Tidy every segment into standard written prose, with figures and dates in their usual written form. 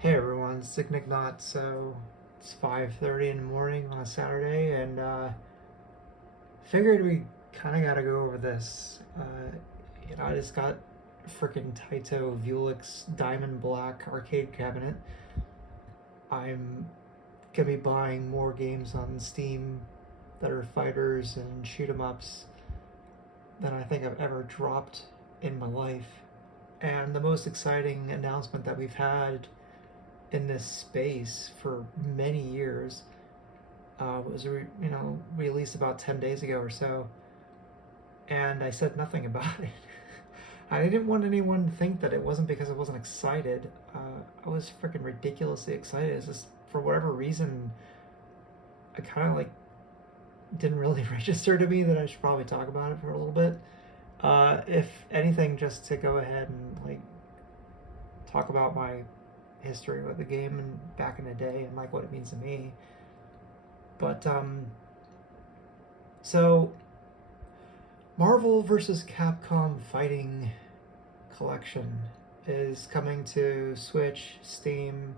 Hey everyone, it's Nick Knott. So it's 5:30 in the morning on a Saturday, and figured we kind of got to go over this. I just got freaking Taito Vuelix Diamond Black arcade cabinet. I'm gonna be buying more games on Steam that are fighters and shoot 'em ups than I think I've ever dropped in my life. And the most exciting announcement that we've had in this space for many years was released about 10 days ago or so, and I said nothing about it. I didn't want anyone to think that it wasn't because I wasn't excited. I was freaking ridiculously excited. It's just for whatever reason I kind of like didn't really register to me that I should probably talk about it for a little bit. If anything, just to go ahead and like talk about my history with the game and back in the day and like what it means to me. But so Marvel vs. Capcom Fighting Collection is coming to Switch, Steam,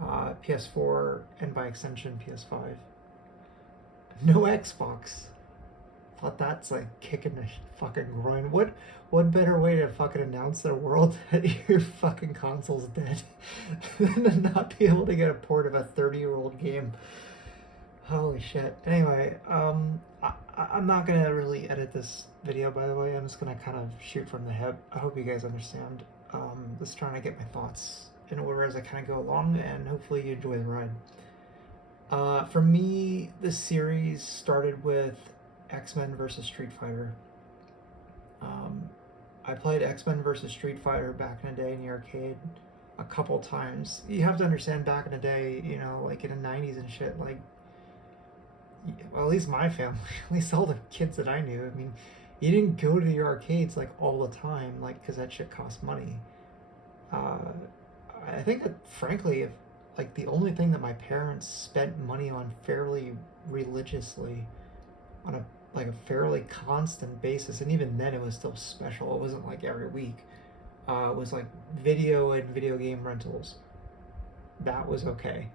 PS4, and by extension PS5. No Xbox. Thought that's like kicking the fucking groin. What better way to fucking announce to the world that your fucking console's dead than to not be able to get a port of a 30-year-old game? Holy shit. Anyway, I'm not gonna really edit this video, by the way. I'm just gonna kind of shoot from the hip. I hope you guys understand. Just trying to get my thoughts in order as I kind of go along, and hopefully you enjoy the ride. For me, this series started with X-Men versus Street Fighter. I played X-Men versus Street Fighter back in the day in the arcade a couple times. You have to understand, back in the day, like in the 90s and shit, like, well, at least my family, at least all the kids that I knew, I mean, you didn't go to the arcades like all the time, like, because that shit cost money. I think that, frankly, if like the only thing that my parents spent money on fairly religiously, on a fairly constant basis, and even then it was still special. It wasn't like every week. It was like video and video game rentals. That was okay.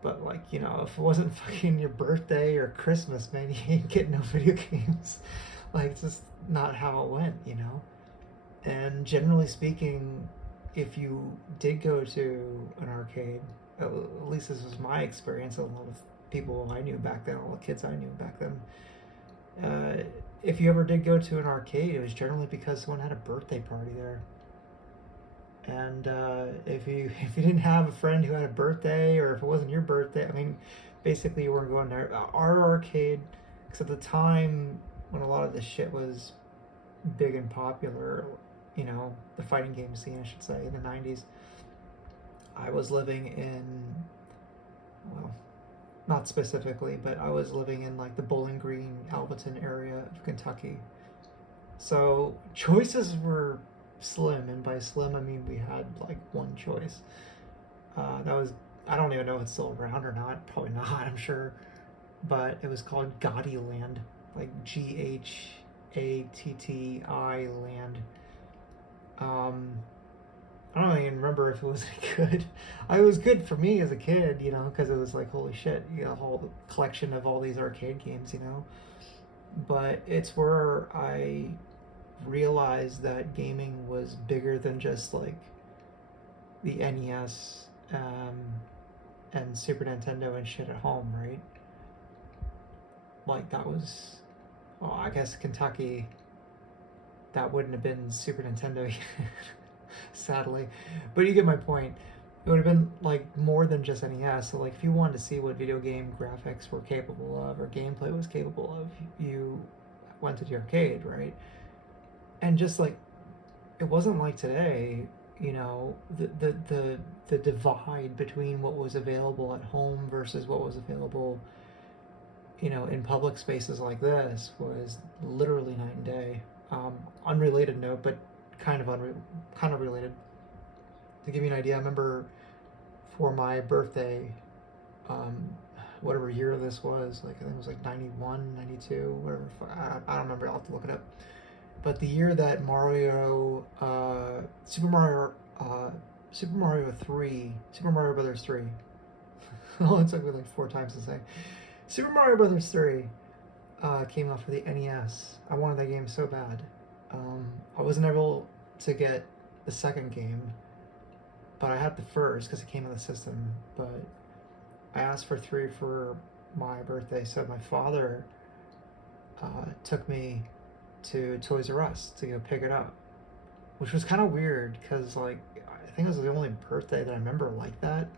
But like, if it wasn't fucking your birthday or Christmas, man, you ain't getting no video games. Like, it's just not how it went. And generally speaking, if you did go to an arcade, at least this was my experience, a lot of people I knew back then, all the kids I knew back then, if you ever did go to an arcade, it was generally because someone had a birthday party there. And if you didn't have a friend who had a birthday, or if it wasn't your birthday, I mean, basically you weren't going there. Our arcade, because at the time when a lot of this shit was big and popular, the fighting game scene, I should say, in the 90s, I was living in, well, not specifically, but I was living in like the Bowling Green, Alvaton area of Kentucky. So choices were slim, and by slim I mean we had like one choice. That was, I don't even know if it's still around or not. Probably not, I'm sure. But it was called Gotti Land, like Gatti Land. I don't even remember if it was good. It was good for me as a kid, because it was like, holy shit, you got a whole collection of all these arcade games. But it's where I realized that gaming was bigger than just like the NES and Super Nintendo and shit at home, right? Like, that was, well, I guess Kentucky, that wouldn't have been Super Nintendo yet. Sadly, but you get my point. It would have been like more than just NES. So like, if you wanted to see what video game graphics were capable of, or gameplay was capable of, you went to the arcade, right? And just like, it wasn't like today, the divide between what was available at home versus what was available, in public spaces like this, was literally night and day. Unrelated note, but kind of related. To give you an idea, I remember for my birthday, whatever year this was, like I think it was like 91, 92, whatever. I don't remember. I'll have to look it up. But the year that Super Mario Super Mario 3, Super Mario Brothers 3. Oh, it took me like 4 times to say. Super Mario Brothers 3 came out for the NES. I wanted that game so bad. I wasn't able to get the second game, but I had the first because it came in the system. But I asked for 3 for my birthday, so my father took me to Toys R Us to go pick it up, which was kind of weird because like I think it was the only birthday that I remember like that,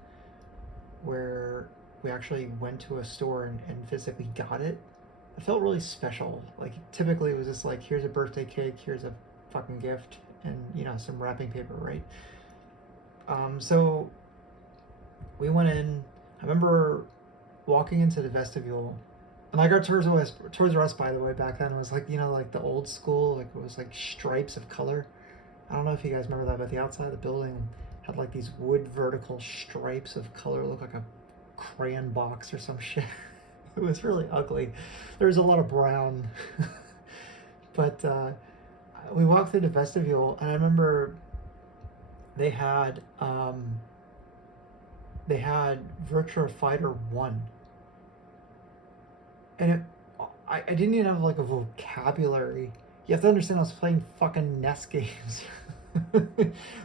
where we actually went to a store and physically got it. It felt really special. Like typically it was just like, here's a birthday cake, here's a fucking gift, and some wrapping paper, right? So we went in. I remember walking into the vestibule, and like our Toys R Us, by the way, back then was like like the old school, like it was like stripes of color. I don't know if you guys remember that, but the outside of the building had like these wood vertical stripes of color, looked like a crayon box or some shit. It was really ugly. There was a lot of brown. But we walked through the vestibule, and I remember they had Virtua Fighter 1. And I didn't even have like a vocabulary. You have to understand I was playing fucking NES games.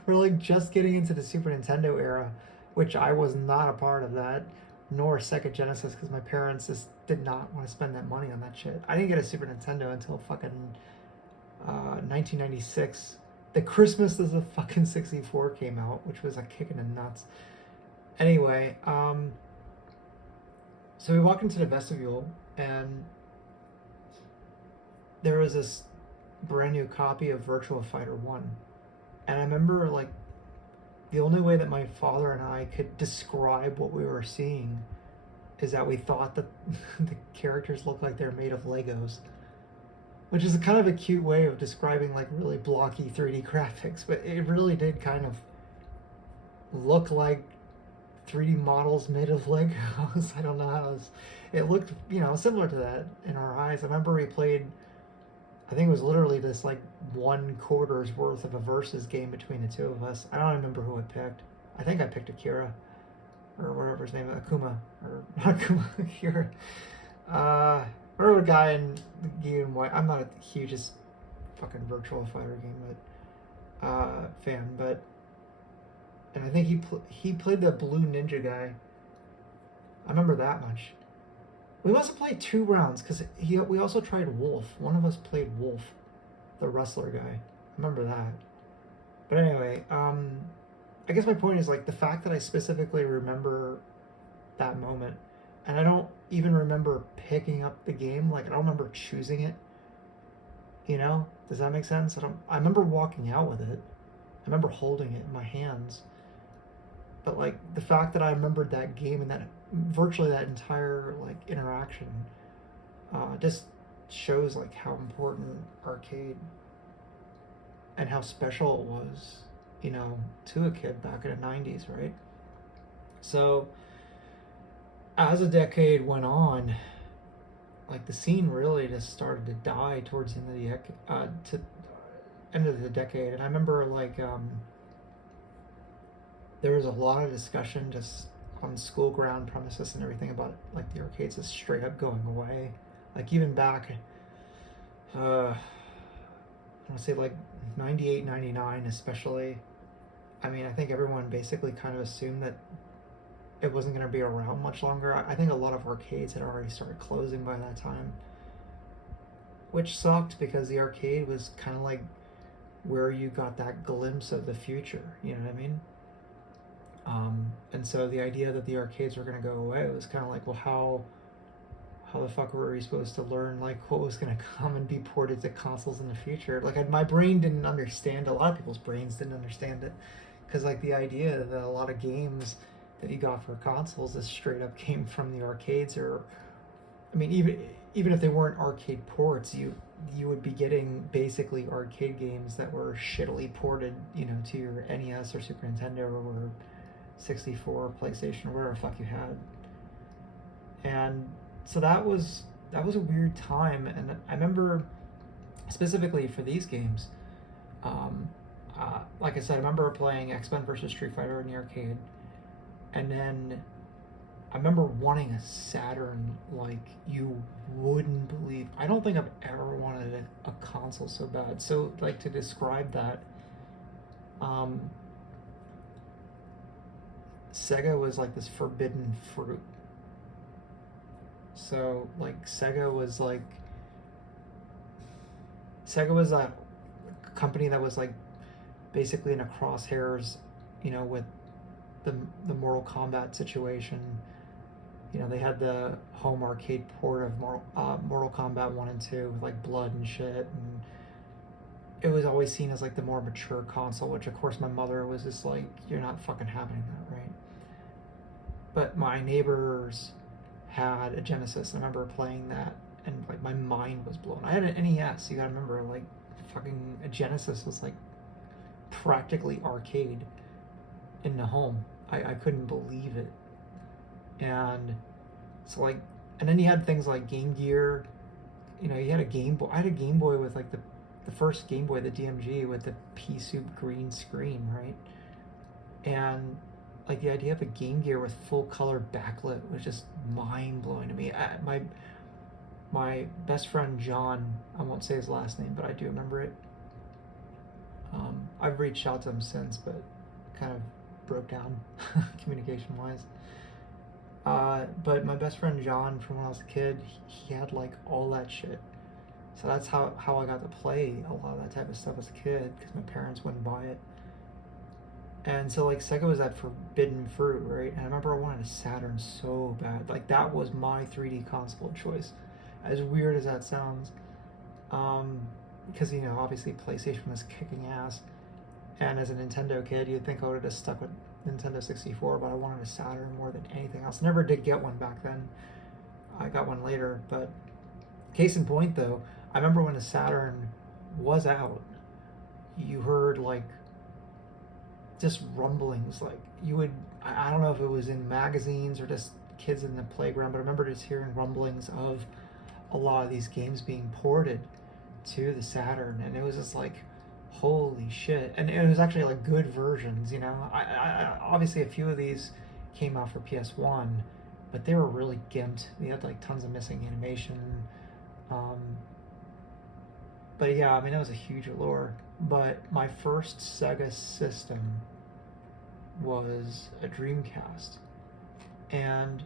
We're like just getting into the Super Nintendo era, which I was not a part of that, nor Sega Genesis, because my parents just did not want to spend that money on that shit. I didn't get a Super Nintendo until fucking 1996. The Christmas that the fucking 64 came out, which was a kick in the nuts. Anyway, so we walked into the vestibule, and there was this brand new copy of Virtua Fighter 1. And I remember, like, the only way that my father and I could describe what we were seeing is that we thought that the characters looked like they're made of Legos, which is a kind of a cute way of describing, like, really blocky 3D graphics. But it really did kind of look like 3D models made of Legos. I don't know how it looked, similar to that in our eyes. I remember we played, I think it was literally this like 1/4's worth of a versus game between the two of us. I don't remember who I picked. I think I picked Akira, or whatever his name is, Akuma, or not Akuma, Akira. Whatever guy in game white. I'm not a hugest fucking Virtual Fighter game fan, but and I think he played the blue ninja guy. I remember that much. We must have played 2 rounds because we also tried Wolf. One of us played Wolf, the wrestler guy. I remember that. But anyway, I guess my point is like the fact that I specifically remember that moment, and I don't even remember picking up the game. Like I don't remember choosing it. Does that make sense? I remember walking out with it. I remember holding it in my hands. But like the fact that I remembered that game and that virtually that entire like interaction just shows like how important arcade and how special it was, to a kid back in the 90s, right? So as a decade went on, like the scene really just started to die towards the end of the decade. And I remember like there was a lot of discussion just on school ground premises and everything about like the arcades just straight up going away. Like even back, I want to say like 98, 99 especially. I mean, I think everyone basically kind of assumed that it wasn't going to be around much longer. I think a lot of arcades had already started closing by that time, which sucked because the arcade was kind of like where you got that glimpse of the future, you know what I mean? And so the idea that the arcades were going to go away was kind of like, well, how the fuck were we supposed to learn like what was going to come and be ported to consoles in the future? Like my brain didn't understand. A lot of people's brains didn't understand it, because like the idea that a lot of games that you got for consoles just straight up came from the arcades, or I mean even if they weren't arcade ports, you would be getting basically arcade games that were shittily ported, to your NES or Super Nintendo or 64, PlayStation, or whatever the fuck you had. And so that was a weird time. And I remember specifically for these games, like I said, I remember playing X-Men versus Street Fighter in the arcade, and then I remember wanting a Saturn like you wouldn't believe. I don't think I've ever wanted a console so bad. So, like, to describe that, um, Sega was like this forbidden fruit. So, like, Sega was a company that was like basically in the crosshairs, with the the Mortal Kombat situation. They had the home arcade port of Mortal Kombat 1 and 2 with like blood and shit, and it was always seen as like the more mature console, which of course my mother was just like, you're not fucking having that, right? But my neighbors had a Genesis, and I remember playing that, and like my mind was blown. I had an NES, you gotta remember, like fucking a Genesis was like practically arcade in the home. I couldn't believe it. And so like, and then you had things like Game Gear. You had a Game Boy. I had a Game Boy with like the first Game Boy, the DMG, with the pea soup green screen, right? And like the idea of a Game Gear with full color backlit was just mind blowing to me. My best friend John, I won't say his last name, but I do remember it. I've reached out to him since, but kind of broke down communication wise. But my best friend John, from when I was a kid, he had like all that shit. So that's how I got to play a lot of that type of stuff as a kid, because my parents wouldn't buy it. And so like Sega was that forbidden fruit, right? And I remember I wanted a Saturn so bad. Like that was my 3D console choice. As weird as that sounds. Because obviously PlayStation was kicking ass. And as a Nintendo kid, you'd think I would have just stuck with Nintendo 64, but I wanted a Saturn more than anything else. Never did get one back then. I got one later, but case in point though, I remember when the Saturn was out, you heard like just rumblings. Like you would, I don't know if it was in magazines or just kids in the playground, but I remember just hearing rumblings of a lot of these games being ported to the Saturn, and it was just like, holy shit. And it was actually like good versions. I obviously a few of these came out for PS1, but they were really gimped. They had like tons of missing animation. But yeah, I mean, that was a huge allure. But my first Sega system was a Dreamcast. And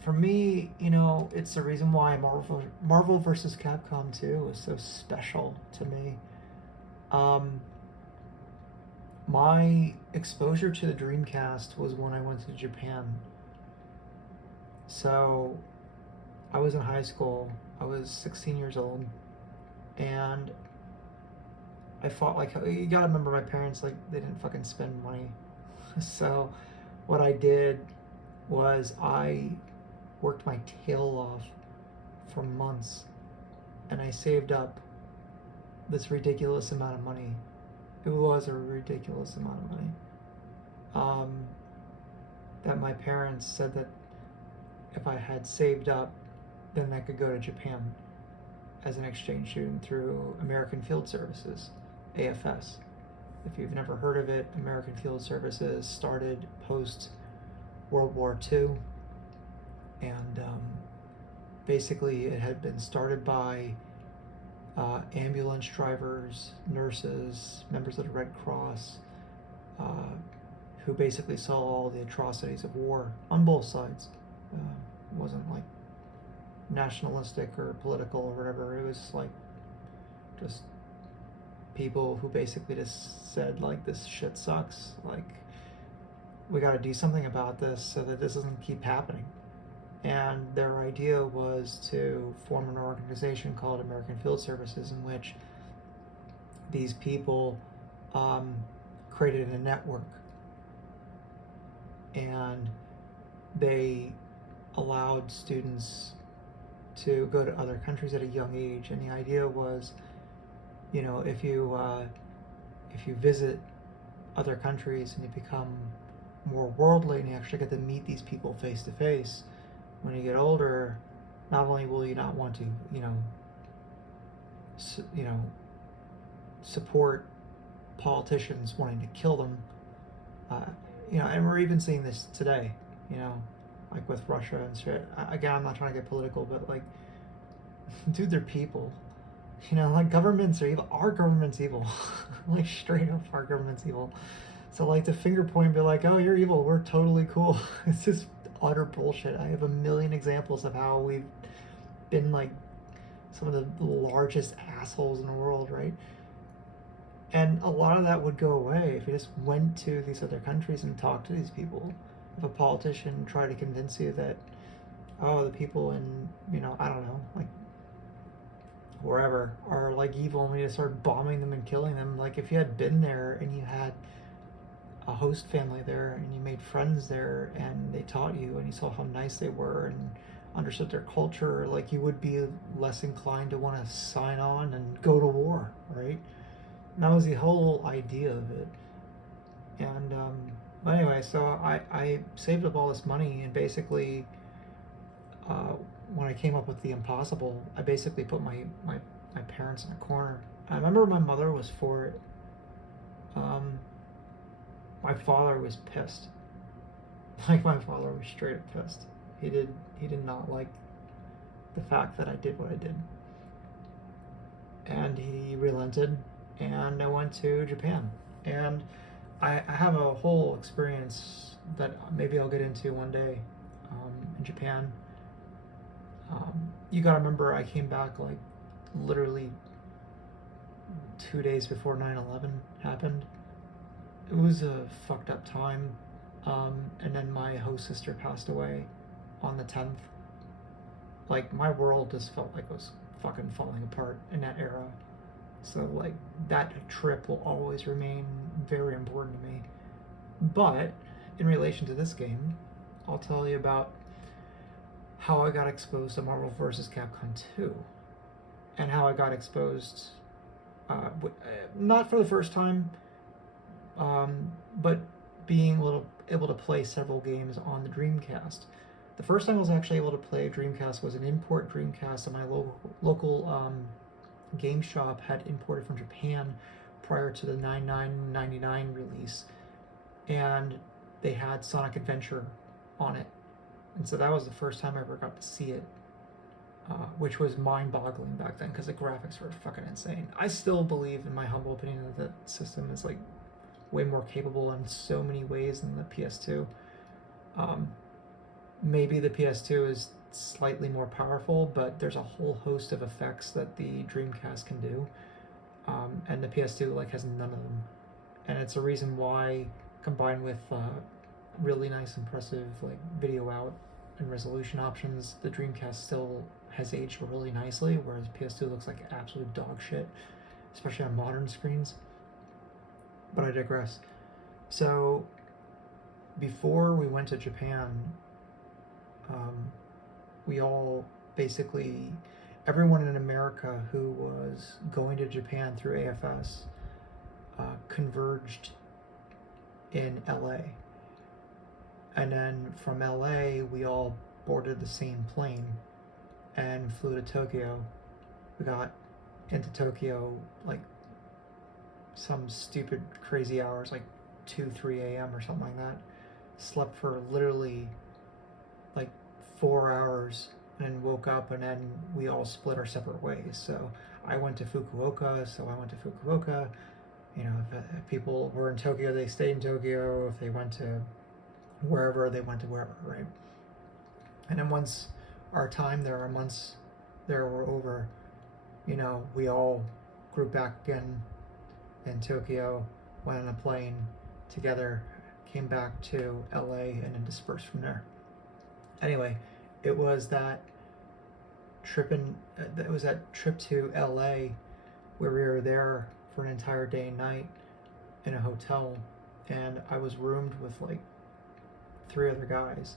for me, it's the reason why Marvel vs. Capcom 2 was so special to me. My exposure to the Dreamcast was when I went to Japan. So I was in high school. I was 16 years old, and I fought like, you gotta remember, my parents, like, they didn't fucking spend money. So what I did was I worked my tail off for months, and I saved up this ridiculous amount of money. It was a ridiculous amount of money. That my parents said that if I had saved up, then I could go to Japan as an exchange student through American Field Services, AFS. If you've never heard of it, American Field Services started post World War II, and basically it had been started by ambulance drivers, nurses, members of the Red Cross, who basically saw all the atrocities of war on both sides. It wasn't like nationalistic or political or whatever. It was like just people who basically just said, like, this shit sucks. Like, we got to do something about this so that this doesn't keep happening. And their idea was to form an organization called American Field Services, in which these people created a network, and they allowed students to go to other countries at a young age. And the idea was, if you visit other countries and you become more worldly and you actually get to meet these people face to face, when you get older, not only will you not want to, support politicians wanting to kill them. Uh, and we're even seeing this today, like with Russia and shit. Again, I'm not trying to get political, but like, dude, they're people. Like governments are evil. Our government's evil. Like straight up, our government's evil. So like to finger point and be like, oh, you're evil, we're totally cool. It's just utter bullshit. I have a million examples of how we've been like some of the largest assholes in the world, right? And a lot of that would go away if you just went to these other countries and talked to these people. If a politician tried to convince you that, oh, the people in, I don't know, like wherever are like evil and we just start bombing them and killing them. Like if you had been there and you had a host family there and you made friends there and they taught you and you saw how nice they were and understood their culture, like you would be less inclined to want to sign on and go to war, right? And that was the whole idea of it. And but anyway, so I saved up all this money and basically when I came up with the impossible, I basically put my parents in a corner. I remember my mother was for it. My father was pissed. Like my father was straight up pissed. He did not like the fact that I did what I did. And he relented, and I went to Japan. And I have a whole experience that maybe I'll get into one day in Japan. You gotta remember, I came back like literally 2 days before 9/11 happened. It was a fucked up time. And then my host sister passed away on the 10th. Like my world just felt like it was fucking falling apart in that era. So like that trip will always remain very important to me. But in relation to this game, I'll tell you about how I got exposed to Marvel vs. Capcom 2 and how I got exposed, not for the first time, but being able to play several games on the Dreamcast. The first time I was actually able to play a Dreamcast was an import Dreamcast that my local game shop had imported from Japan prior to the 9999 release, and they had Sonic Adventure on it. And so that was the first time I ever got to see it, which was mind-boggling back then because the graphics were fucking insane. I still believe, in my humble opinion, that the system is like way more capable in so many ways than the PS2. Maybe the PS2 is slightly more powerful, but there's a whole host of effects that the Dreamcast can do, and the PS2 like has none of them. And it's a reason why, combined with really nice, impressive like video out and resolution options, the Dreamcast still has aged really nicely, whereas PS2 looks like absolute dog shit, especially on modern screens. But I digress. So before we went to Japan, we all basically, everyone in America who was going to Japan through AFS converged in LA. And then from LA, we all boarded the same plane and flew to Tokyo. We got into Tokyo like some stupid crazy hours, like 2-3 a.m. or something like that. Slept for literally like 4 hours and woke up, and then we all split our separate ways. So I went to Fukuoka, if people were in Tokyo, they stayed in Tokyo. If they went to wherever, they went to wherever, right? And then once our time there, our months there were over, we all grouped back again in Tokyo, went on a plane together, came back to LA, and then dispersed from there. Anyway, it was that trip to LA where we were there for an entire day and night in a hotel, and I was roomed with like 3 other guys,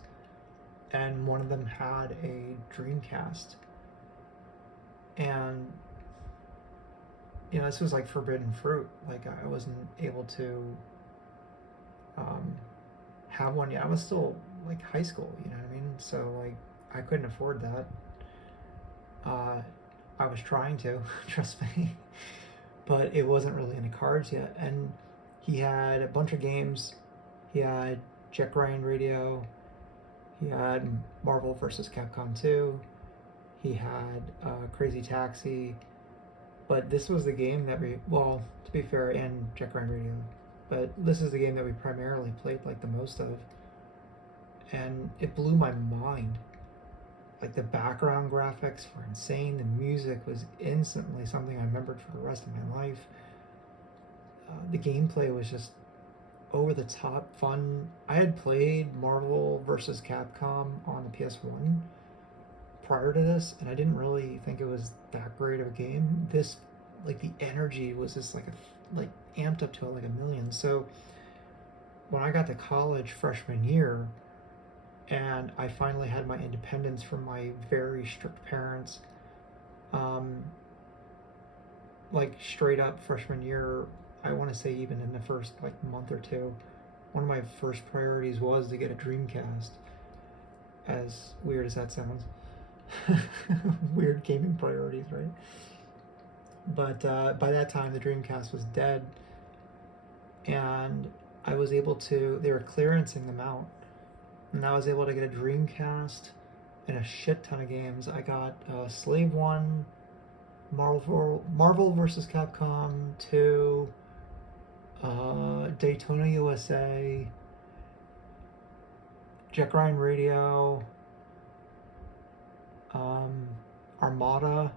and one of them had a Dreamcast, and this was like forbidden fruit. Like I wasn't able to have one yet. I was still like high school, you know what I mean? So like I couldn't afford that. I was trying to, trust me. but it wasn't really in the cards yet. And he had a bunch of games. He had Jack Ryan Radio. He had Marvel vs. Capcom 2. He had Crazy Taxi. But this was the game that well, to be fair, and Jack Ryan Radio. But this is the game that we primarily played like the most of. And it blew my mind. Like the background graphics were insane. The music was instantly something I remembered for the rest of my life. The gameplay was just over the top fun. I had played Marvel vs. Capcom on the PS1 prior to this, and I didn't really think it was that great of a game. This, like, the energy was just like amped up to like a million. So when I got to college freshman year, and I finally had my independence from my very strict parents, like straight up freshman year, I want to say even in the first like month or two, one of my first priorities was to get a Dreamcast. As weird as that sounds. Weird gaming priorities, right? But by that time the Dreamcast was dead, and I was able to, they were clearancing them out, and I was able to get a Dreamcast and a shit ton of games. I got Slave 1, Marvel vs. Capcom 2, Daytona USA, Jack Ryan Radio, Armada,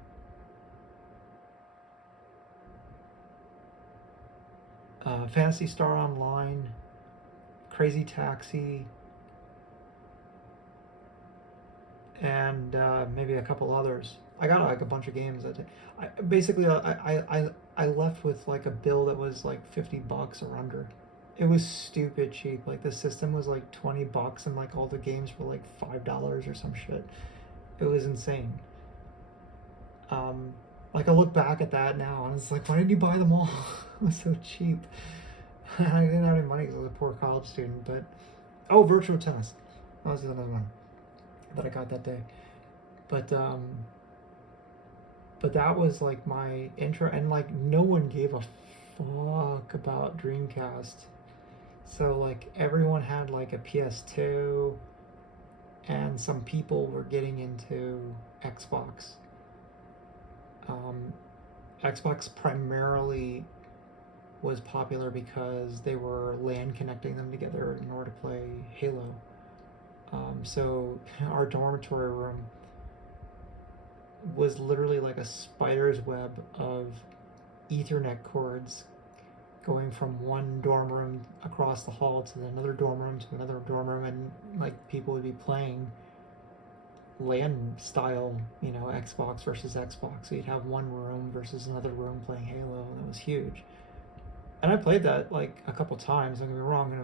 Phantasy Star Online, Crazy Taxi, and maybe a couple others. I got like a bunch of games that I left with like a bill that was like $50 or under. It was stupid cheap. Like the system was like $20 and like all the games were like $5 or some shit. It was insane. Like I look back at that now and it's like, why did you buy them all? It was so cheap. I didn't have any money because I was a poor college student. But Virtual Tennis. That was another one that I got that day. But that was like my intro, and like no one gave a fuck about Dreamcast. So like everyone had like a PS2, and some people were getting into Xbox. Xbox primarily was popular because they were LAN connecting them together in order to play Halo. So our dormitory room was literally like a spider's web of Ethernet cords going from one dorm room across the hall to another dorm room to another dorm room, and like people would be playing LAN style, Xbox versus Xbox. So you'd have one room versus another room playing Halo, and it was huge. And I played that like a couple times, don't get me wrong, and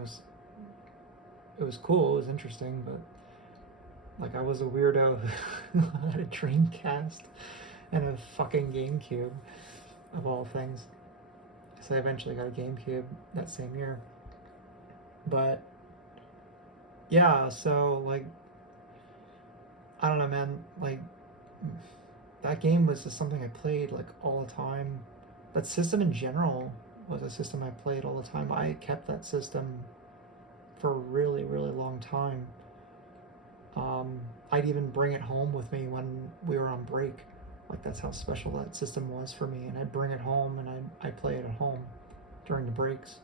it was cool, it was interesting, but like I was a weirdo who had a Dreamcast and a fucking GameCube, of all things. So I eventually got a GameCube that same year. But yeah, so like, I don't know, man, like that game was just something I played like all the time. That system in general was a system I played all the time. I kept that system for a really, really long time. I'd even bring it home with me when we were on break. Like that's how special that system was for me. And I'd bring it home and I'd play it at home during the breaks.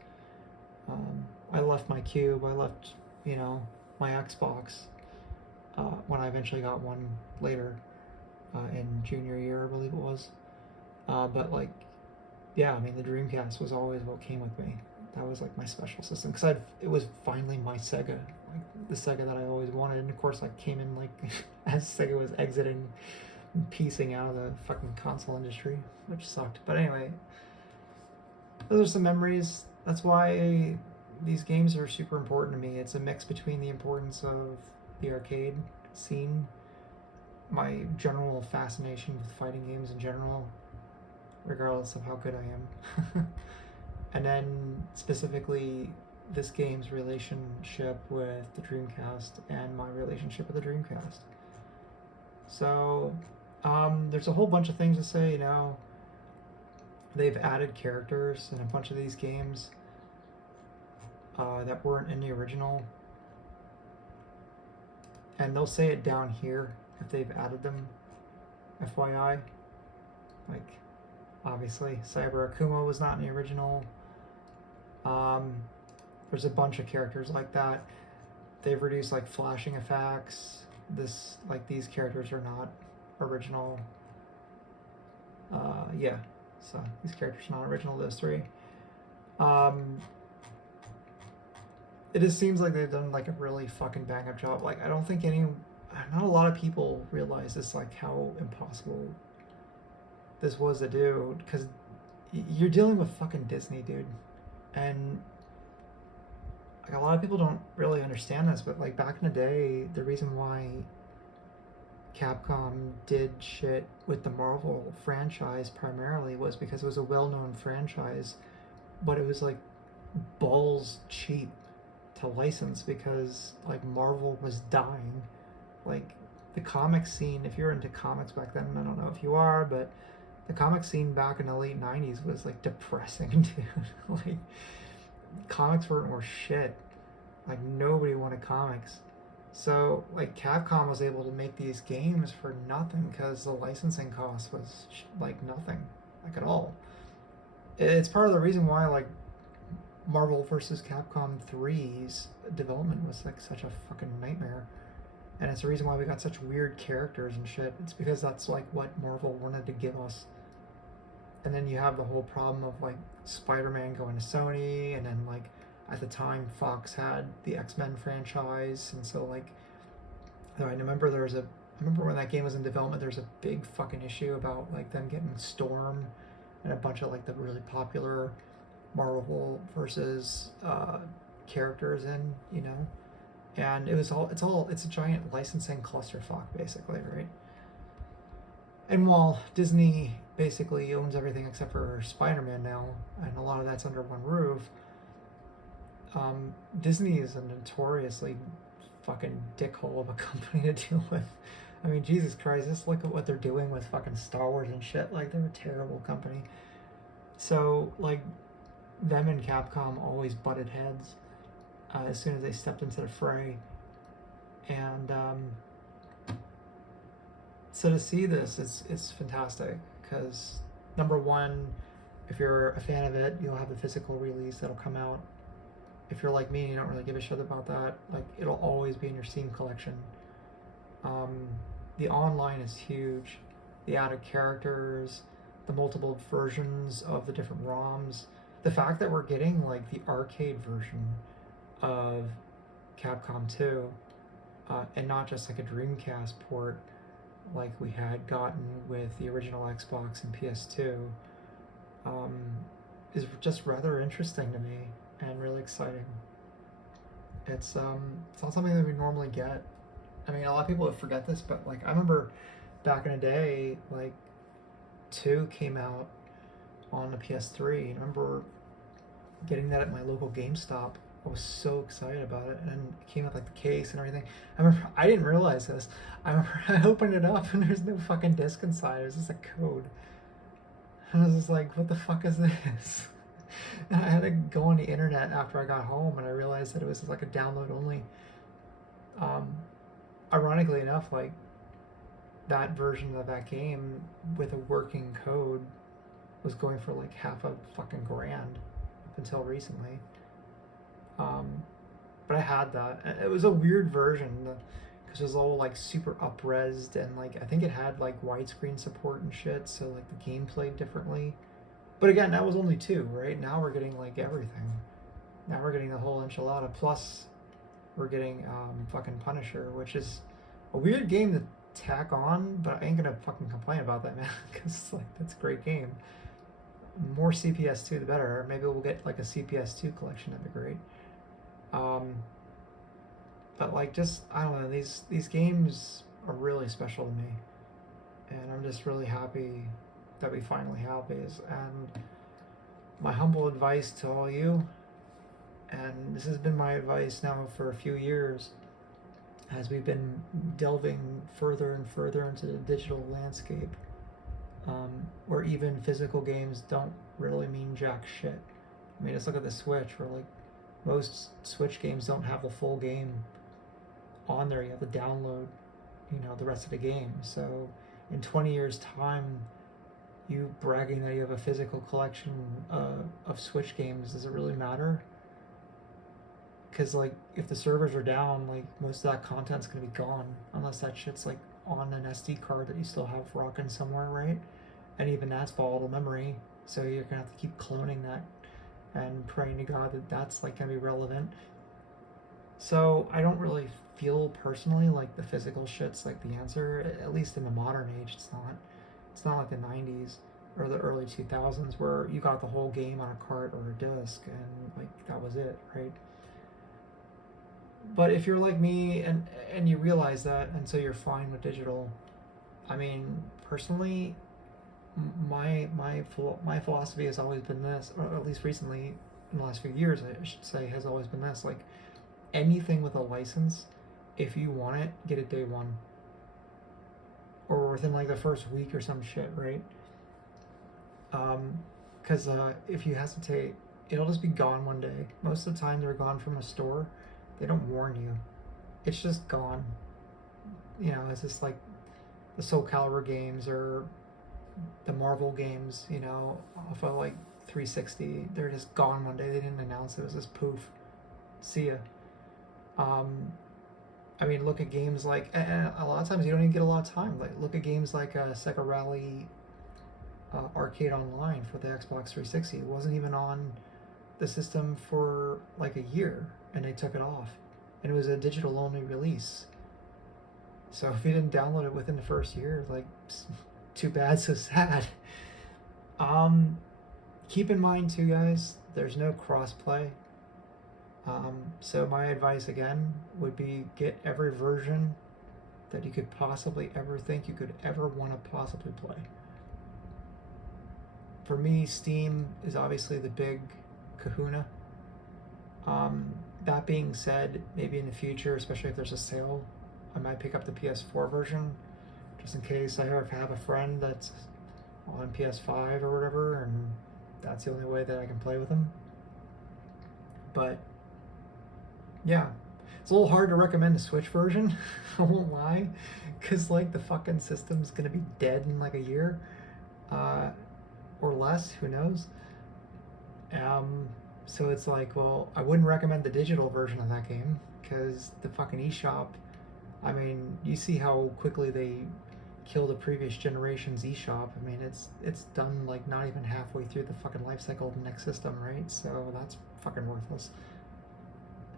I left my cube. I left, my Xbox when I eventually got one later in junior year, I believe it was. But like, yeah, I mean, the Dreamcast was always what came with me. That was like my special system because it was finally my Sega, like the Sega that I always wanted. And of course, I came in like as Sega was exiting, piecing out of the fucking console industry, which sucked. But anyway, those are some memories. That's why these games are super important to me. It's a mix between the importance of the arcade scene, my general fascination with fighting games in general, regardless of how good I am. And then specifically this game's relationship with the Dreamcast and my relationship with the Dreamcast. So there's a whole bunch of things to say, they've added characters in a bunch of these games that weren't in the original, and they'll say it down here if they've added them. FYI, like obviously Cyber Akuma was not in the original. There's a bunch of characters like that. They've reduced like flashing effects. These characters are not original. Yeah, so these characters are not original. Those three. It just seems like they've done like a really fucking bang up job. Like I don't think not a lot of people realize this, like how impossible this was to do, because you're dealing with fucking Disney, dude, and like a lot of people don't really understand this, but like back in the day, the reason why Capcom did shit with the Marvel franchise primarily was because it was a well-known franchise, but it was like balls cheap to license because like Marvel was dying. Like the comic scene, if you're into comics back then, I don't know if you are, but the comic scene back in the late 90s was like depressing, dude. Like comics weren't worth shit. Like nobody wanted comics. So like Capcom was able to make these games for nothing because the licensing cost was like nothing, like at all. It's part of the reason why like Marvel vs. Capcom 3's development was like such a fucking nightmare. And it's the reason why we got such weird characters and shit. It's because that's like what Marvel wanted to give us. And then you have the whole problem of like Spider-Man going to Sony, and then like at the time Fox had the X-Men franchise, and so like I remember when that game was in development, there's a big fucking issue about like them getting Storm and a bunch of like the really popular Marvel versus characters in, you know, and it's a giant licensing clusterfuck basically, right? And while Disney basically owns everything except for Spider-Man now, and a lot of that's under one roof, Disney is a notoriously fucking dickhole of a company to deal with. I mean, Jesus Christ, just look at what they're doing with fucking Star Wars and shit. Like, they're a terrible company. So, like, them and Capcom always butted heads as soon as they stepped into the fray. And so to see this, it's fantastic, because number one, if you're a fan of it, you'll have the physical release that'll come out. If you're like me and you don't really give a shit about that, like it'll always be in your Steam collection. The online is huge. The added characters, the multiple versions of the different ROMs, the fact that we're getting like the arcade version of Capcom 2, and not just like a Dreamcast port like we had gotten with the original Xbox and PS2, is just rather interesting to me and really exciting. It's not something that we normally get. I mean, a lot of people would forget this, but like I remember back in the day, like 2 came out on the PS3, and I remember getting that at my local GameStop. I was so excited about it, and then it came with like the case and everything. I remember I didn't realize this. I remember I opened it up and there's no fucking disc inside. It was just a code. And I was just like, what the fuck is this? And I had to go on the internet after I got home, and I realized that it was like a download only. Ironically enough, like that version of that game with a working code was going for like half a fucking grand up until recently. But I had that. It was a weird version because it was all like super up-resed, and like I think it had like widescreen support and shit, so like the game played differently. But again, that was only 2, right? Now we're getting like everything. Now we're getting the whole enchilada, plus we're getting fucking Punisher, which is a weird game to tack on, but I ain't gonna fucking complain about that, man, because like that's a great game. More CPS2 the better. Or maybe we'll get like a CPS2 collection. That'd be great. But like, just I don't know, these games are really special to me, and I'm just really happy that we finally have these. And my humble advice to all you, and this has been my advice now for a few years, as we've been delving further and further into the digital landscape, where even physical games don't really mean jack shit. I mean, just look at the Switch, where like most Switch games don't have the full game on there. You have to download, the rest of the game. So in 20 years' time, you bragging that you have a physical collection of Switch games, does it really matter? Because like if the servers are down, like most of that content's gonna be gone unless that shit's like on an SD card that you still have rocking somewhere, right? And even that's volatile memory, so you're gonna have to keep cloning that and praying to God that that's like gonna be relevant. So I don't really feel personally like the physical shit's like the answer. At least in the modern age, it's not. It's not like the 90s or the early 2000s where you got the whole game on a cart or a disc and like that was it, right? But if you're like me and you realize that and so you're fine with digital, I mean, personally, my philosophy has always been this, or at least recently, in the last few years, I should say, has always been this: like anything with a license, if you want it, get it day one, or within like the first week or some shit, right? Because if you hesitate, it'll just be gone one day. Most of the time, they're gone from a store. They don't warn you. It's just gone. It's just like the Soul Calibur games or the Marvel games, off of like 360. They're just gone one day. They didn't announce it. It was just poof. See ya. I mean, look at games like, and a lot of times you don't even get a lot of time. Like, look at games like Sega Rally Arcade Online for the Xbox 360. It wasn't even on the system for like a year, and they took it off. And it was a digital only release. So if you didn't download it within the first year, like, too bad, so sad. Keep in mind too, guys, there's no crossplay. So my advice again would be get every version that you could possibly ever think you could ever want to possibly play. For me, Steam is obviously the big kahuna. That being said, maybe in the future, especially if there's a sale, I might pick up the PS4 version, just in case I have a friend that's on PS5 or whatever, and that's the only way that I can play with them. But yeah, it's a little hard to recommend the Switch version. I won't lie, because like the fucking system's gonna be dead in like a year, or less. Who knows? So it's like, well, I wouldn't recommend the digital version of that game because the fucking eShop. I mean, you see how quickly they kill the previous generation's eShop. I mean, it's done like not even halfway through the fucking life cycle of the next system, right? So that's fucking worthless.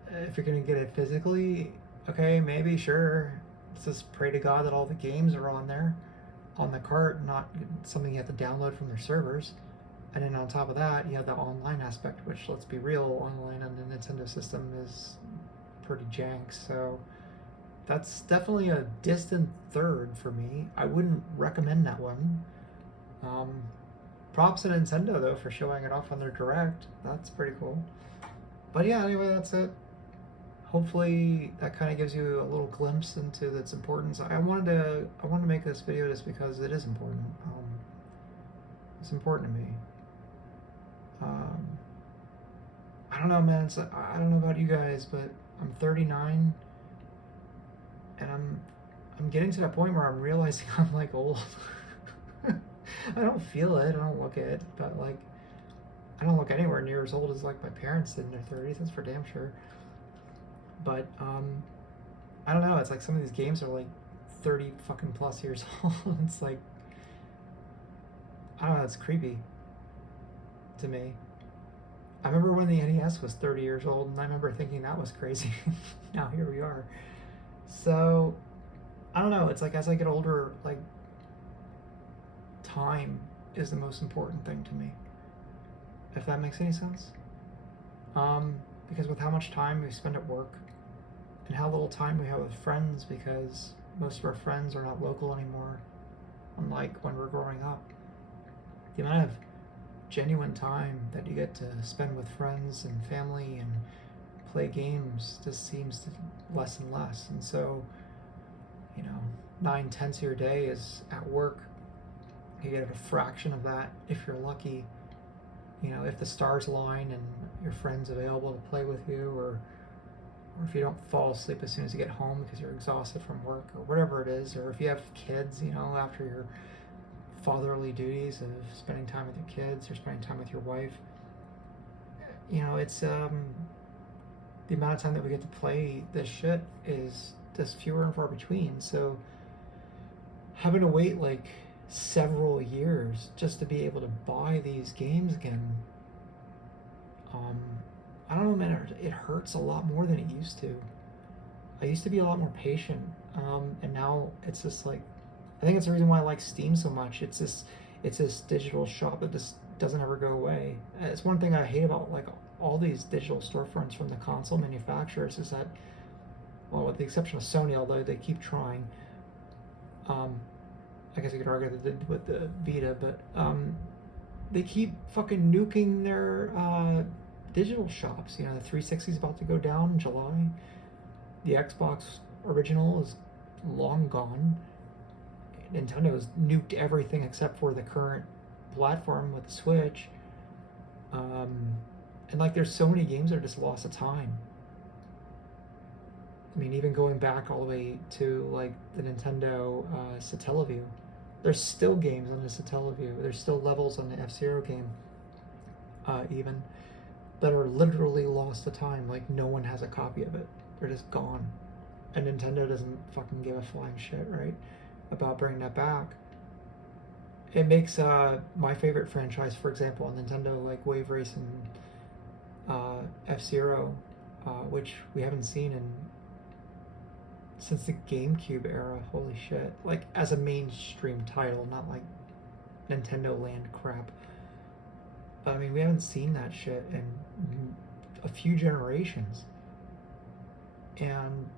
If you're gonna get it physically, okay, maybe, sure. Let's just pray to God that all the games are on there, on the cart, not something you have to download from their servers. And then on top of that, you have the online aspect, which, let's be real, online on the Nintendo system is pretty jank. So that's definitely a distant third for me. I wouldn't recommend that one. Props to Nintendo, though, for showing it off on their Direct. That's pretty cool. But yeah, anyway, that's it. Hopefully that kind of gives you a little glimpse into its importance. I wanted to make this video just because it is important. It's important to me. I don't know, man. I don't know about you guys, but I'm 39, and I'm getting to that point where I'm realizing I'm like old. I don't feel it. I don't look it, but like I don't look anywhere near as old as like my parents did in their 30s. That's for damn sure. But I don't know. It's like some of these games are like 30 fucking plus years old. It's like, I don't know. It's creepy to me. I remember when the NES was 30 years old, and I remember thinking that was crazy. Now here we are. So I don't know. It's like as I get older, like time is the most important thing to me. If that makes any sense. Because with how much time we spend at work and how little time we have with friends, because most of our friends are not local anymore, unlike when we're growing up. The amount of genuine time that you get to spend with friends and family and play games just seems to less and less. And so, 9/10 of your day is at work, You get a fraction of that if you're lucky. You know, if the stars align and your friend's available to play with you, or if you don't fall asleep as soon as you get home because you're exhausted from work or whatever it is, or if you have kids, you know, after your fatherly duties of spending time with your kids or spending time with your wife, you know, it's the amount of time that we get to play this shit is just fewer and far between. So having to wait like several years just to be able to buy these games again, I don't know, man, it hurts a lot more than it used to. I used to be a lot more patient, and now it's just like, I think it's the reason why I like Steam so much. It's this digital shop that just doesn't ever go away. It's one thing I hate about like all these digital storefronts from the console manufacturers is that, well, with the exception of Sony, although they keep trying, I guess you could argue that they did with the Vita, but they keep fucking nuking their digital shops. You know, the 360 is about to go down in July. The Xbox original is long gone. Nintendo's nuked everything except for the current platform with the Switch. And like, there's so many games that are just lost of time. I mean, even going back all the way to like the Nintendo Satellaview, there's still games on the Satellaview. There's still levels on the F-Zero game, even, that are literally lost to time. Like, no one has a copy of it. They're just gone. And Nintendo doesn't fucking give a flying shit, right, about bringing that back. It makes my favorite franchise, for example, on Nintendo, like Wave Race and F-Zero, which we haven't seen since the GameCube era. Holy shit. Like, as a mainstream title, not like Nintendo Land crap. But I mean, we haven't seen that shit in a few generations. And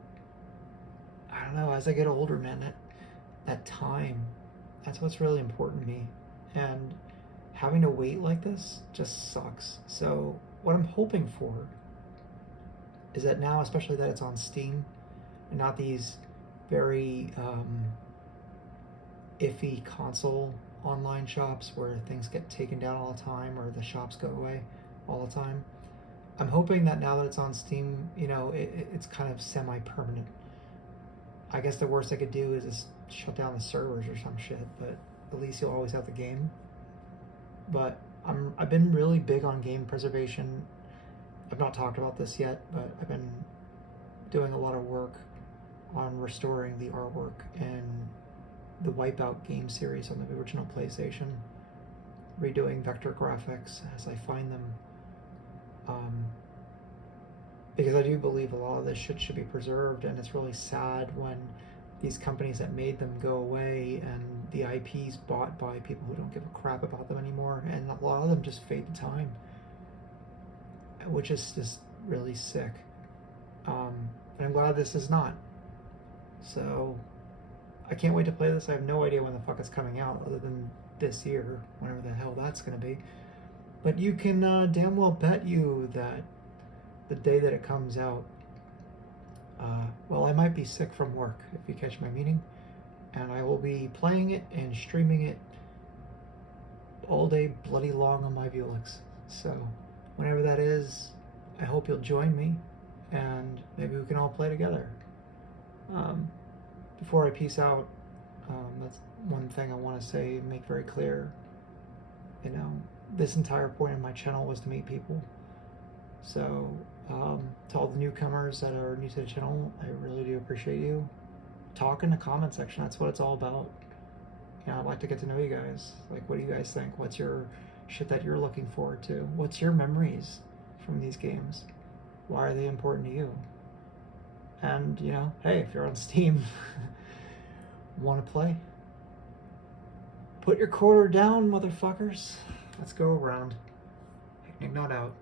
I don't know, as I get older, man, that time, that's what's really important to me. And having to wait like this just sucks. So what I'm hoping for is that now, especially that it's on Steam and not these very iffy console online shops where things get taken down all the time or the shops go away all the time. I'm hoping that now that it's on Steam, you know, it's kind of semi-permanent. I guess the worst I could do is just shut down the servers or some shit, but at least you'll always have the game. But I've been really big on game preservation. I've not talked about this yet, but I've been doing a lot of work on restoring the artwork in the Wipeout game series on the original PlayStation, redoing vector graphics as I find them, because I do believe a lot of this shit should be preserved, and it's really sad when these companies that made them go away and the IP's bought by people who don't give a crap about them anymore, and a lot of them just fade to time, which is just really sick. And I'm glad this is not. So I can't wait to play this. I have no idea when the fuck it's coming out, other than this year, whenever the hell that's going to be. But you can damn well bet you that the day that it comes out, well, I might be sick from work, if you catch my meaning, and I will be playing it and streaming it all day bloody long on my Bulicks. So whenever that is, I hope you'll join me, and maybe we can all play together. Before I peace out, that's one thing I want to say, make very clear. You know, this entire point of my channel was to meet people. So, to all the newcomers that are new to the channel, I really do appreciate you. Talk in the comment section, that's what it's all about. You know, I'd like to get to know you guys. Like, what do you guys think? What's your shit that you're looking forward to? What's your memories from these games? Why are they important to you? And, you know, hey, if you're on Steam, want to play? Put your quarter down, motherfuckers. Let's go around. Picnic not out.